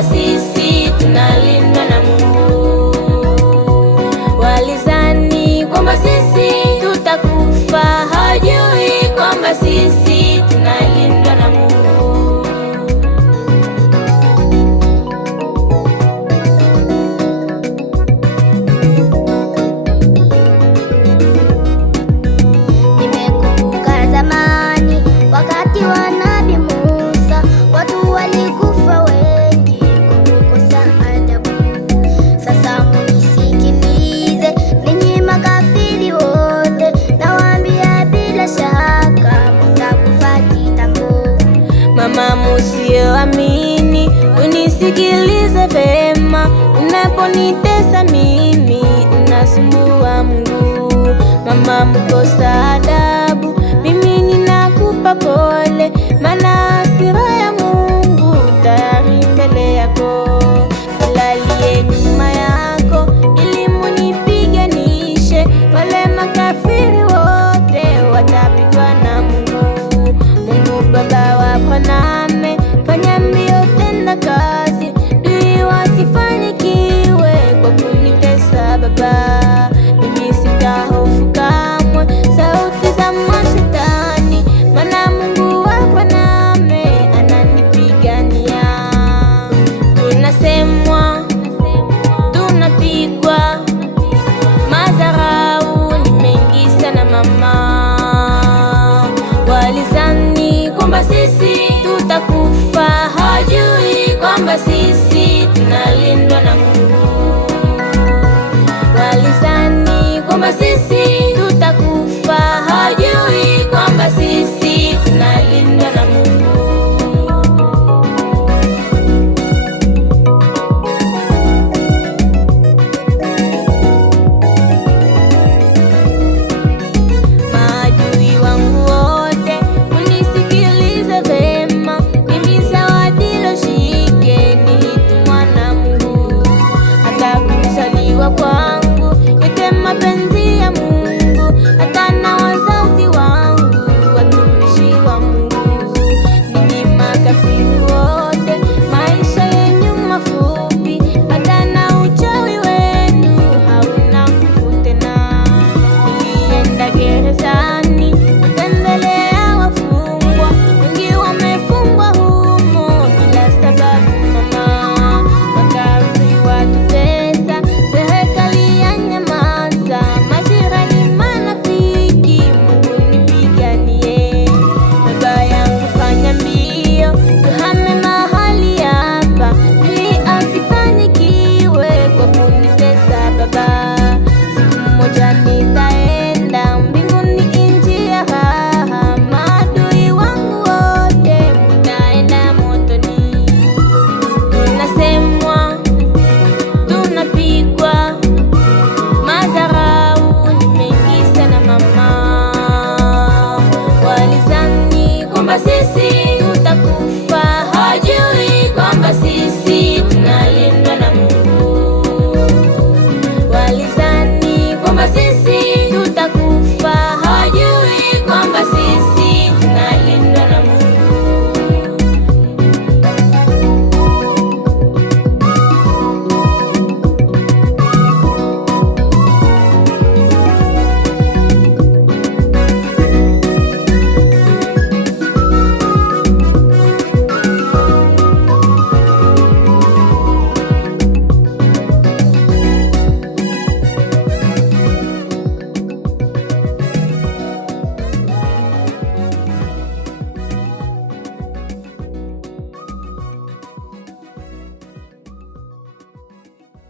kwamba sisi tunalindwa na Mungu. Walizani kwamba sisi tutakufa, hawajui kwamba sisi tunalindwa na Mungu. Nimekumbuka zamani wakati wa Nabii Musa, watu walikufa wengi kwa kukosa adabu. Sasa munisikilize ninyi makafiri wote, nawaambia bila shaka mtakufa kitambo. Mama musioamini, unisikilize vema, unaponitesa mimi unasumbua Mungu. Mama mkosa adabu, mimi ninakupa pole, maana hasira ya Mungu tayari mbele yako. Lalie nyuma yako ili munipiganishe, wale makafiri wote watapigwa na Mungu. Mungu Baba wako nami, fanya mbio, tenda kazi, ili wasifanikiwe kwa kunitesa Baba. Mimi sitahofu kamwe sauti za mashetani, maana Mungu wako nami ananipigania. Tunasemwa, tunapigwa, madharau ni mengi sana mama. Walizani kwamba sisi tutakufa,